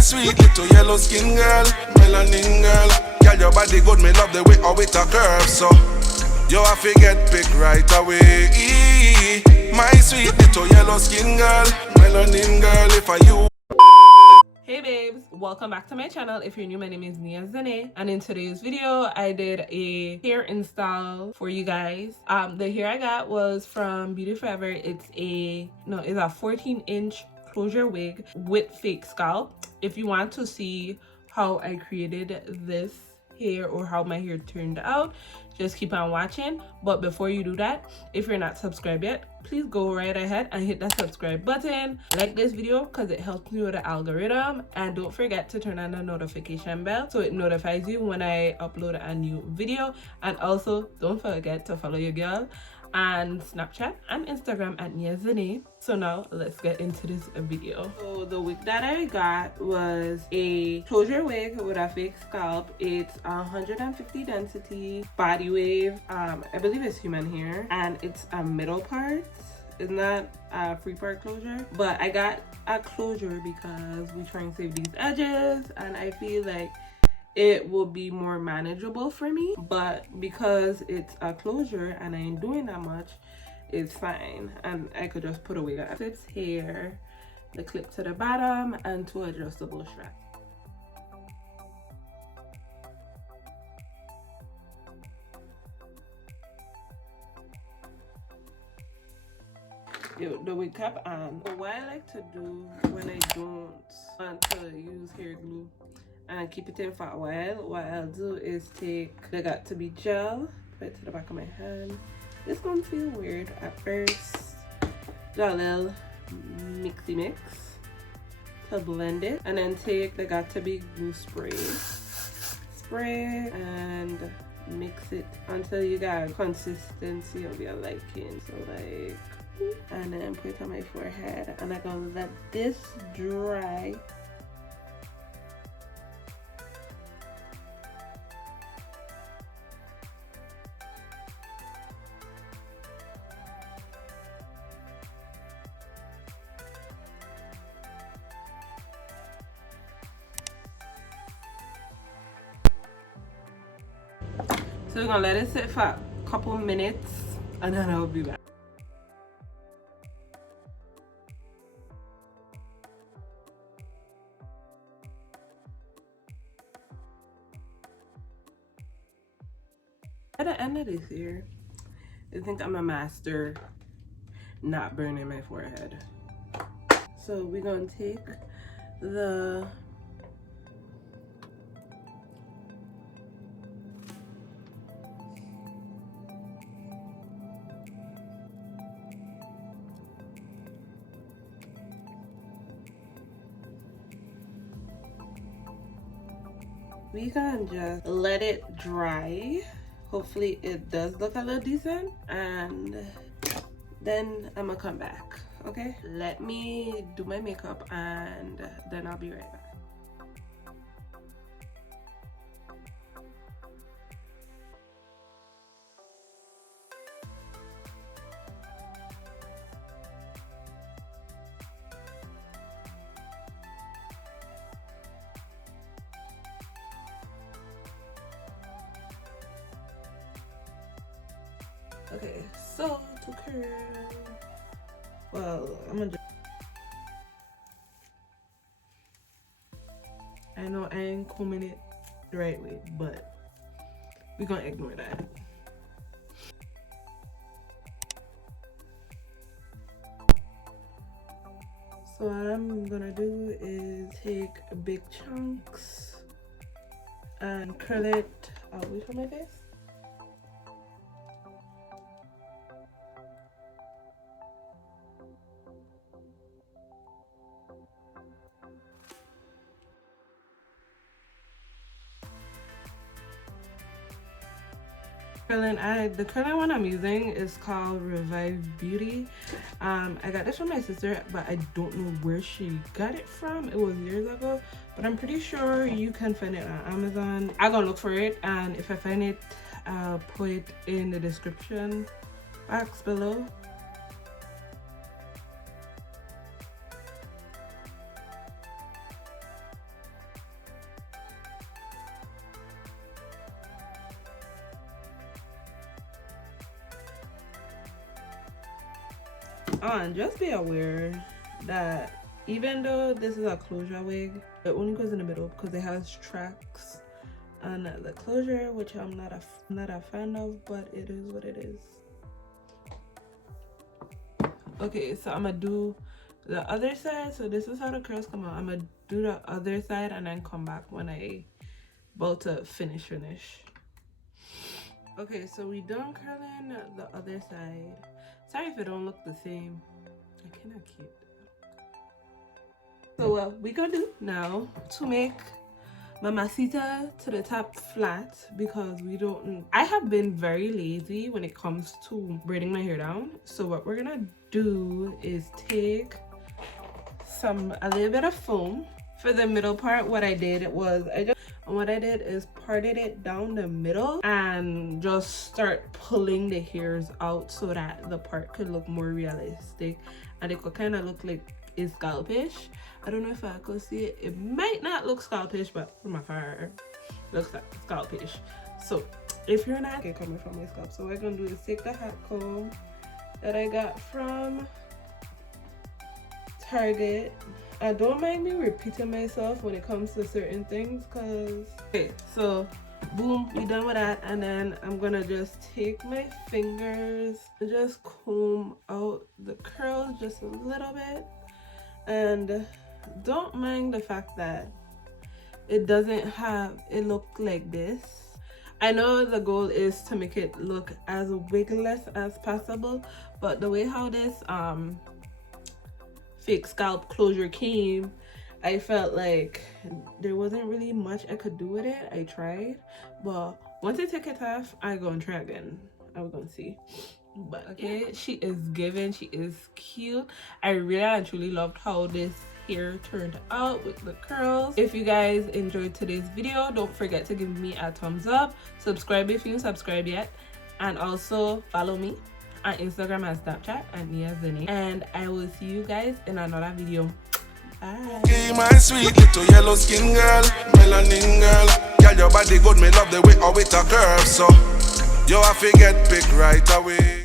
sweet little yellow skin girl, melanin girl. Girl, your body good, me love the way how it a curve. So you have to get picked right away. My sweet little yellow skin girl, melanin girl. If I you. Hey babes, welcome back to my channel. If you're new, my name is Nia Zhrane, and in today's video I did a hair install for you guys. The hair I got was from Beauty Forever. It's a 14-inch closure wig with fake scalp. If you want to see how I created this hair or how my hair turned out, just keep on watching. But before you do that, if you're not subscribed yet, please go right ahead and hit that subscribe button. Like this video because it helps me with the algorithm, and don't forget to turn on the notification bell so it notifies you when I upload a new video. And also don't forget to follow your girl on Snapchat and Instagram at Nia Zhrane. So now let's get into this video. So the wig that I got was a closure wig with a fake scalp. It's 150 density body wave. I believe it's human hair, and it's a middle part. It's not a free part closure, but I got a closure because we try and save these edges, and I feel like it will be more manageable for me. But because it's a closure and I ain't doing that much, it's fine, and I could just put a wig on. It's here, the clip to the bottom, and two adjustable straps. The wig cap on. But what I like to do when I don't want to use hair glue and keep it in for a while, what I'll do is take the Got To Be gel, put it to the back of my hand. It's gonna feel weird at first. Do a little mixy mix to blend it, and then take the Got To Be glue spray and mix it until you got a consistency of your liking. So like, and then put it on my forehead, and I'm gonna let this dry. So we're gonna let it sit for a couple minutes, and then I'll be back. At the end of this year, I think I'm a master not burning my forehead. So we're gonna take the we can just let it dry. Hopefully it does look a little decent, and then I'm gonna come back. Okay, let me do my makeup and then I'll be right back. Okay, so to curl, well, I'm gonna just, I know I ain't combing it the right way, but we're gonna ignore that. So what I'm gonna do is take big chunks and curl it away from my face. The curling one I'm using is called Revive Beauty. I got this from my sister, but I don't know where she got it from. It was years ago, but I'm pretty sure you can find it on Amazon. I'm gonna look for it, and if I find it, I'll put it in the description box below. And just be aware that even though this is a closure wig, it only goes in the middle because it has tracks on the closure, which I'm not a fan of, but it is what it is. Okay, so I'm gonna do the other side. So this is how the curls come out. I'm gonna do the other side and then come back when I about to finish. Okay, so we done curling the other side. Sorry if it don't look the same. I cannot keep that. So what we gonna do now to make Mamacita to the top flat, because I have been very lazy when it comes to braiding my hair down. So what we're gonna do is take a little bit of foam for the middle part. What I did is parted it down the middle and just start pulling the hairs out so that the part could look more realistic and it could kind of look like it's scalpish. I don't know if I could see it. It might not look scalpish, but from afar, it looks like scalpish. So if you're not coming from my scalp, so what I'm gonna do is take the hot comb that I got from Target. Don't mind me repeating myself when it comes to certain things, cause okay, so boom, we done with that, and then I'm gonna just take my fingers and just comb out the curls just a little bit. And don't mind the fact that it doesn't look like this. I know the goal is to make it look as wigless as possible, but the way how this fake scalp closure came, I felt like there wasn't really much I could do with it. I tried, but once I take it off, I gonna try again. I was gonna see. But okay, yeah. She is giving, she is cute. I really and truly loved how this hair turned out with the curls. If you guys enjoyed today's video, don't forget to give me a thumbs up, subscribe if you didn't subscribe yet, and also follow me on Instagram and Snapchat at Nia Zhrane. And I will see you guys in another video. Bye. Okay, my sweet little yellow skin girl, melanin girl. Girl, your body good, me love the way how it a curve. So you have to get picked right away.